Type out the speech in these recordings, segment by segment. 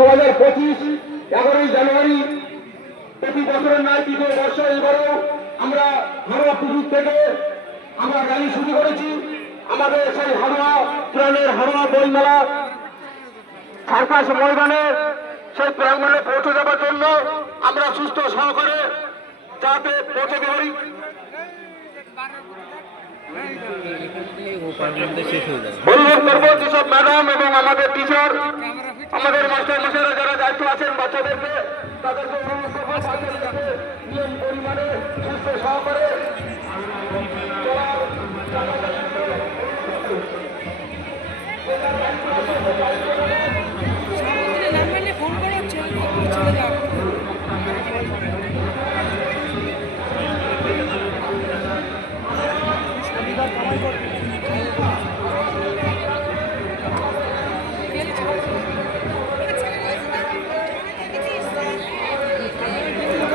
দু হাজার পঁচিশ এগারোই জানুয়ারি প্রতি বছরের ন্যায় দ্বিতীয় বর্ষ এবারেও আমরা হারোয়া পুকুর থেকে আমরা র্যালি শুরু করেছি। আমাদের সেই হারোয়া প্রাণের হারোয়া বইমেলা সার্কাস ময়দানে সেই প্রাঙ্গণে পৌঁছে যাবার জন্য আমরা সুস্থ সহকারে যাতে পৌঁছে অনুরোধ করব যেসব ম্যাডাম এবং আমাদের টিচার আমাদের মাস্টার মাসেরা যারা দায়িত্ব আছেন বাচ্চাদেরকে তাদেরকে পরিমাণে সহকারে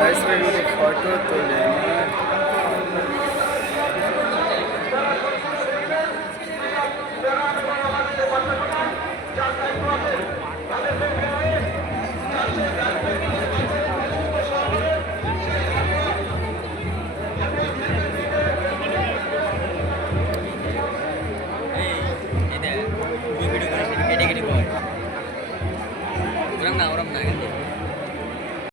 ऐसे मेरे फोटो तो लेना Hey, ini deh. Gue gede-gede kok. Kurang nah, orang nah, kan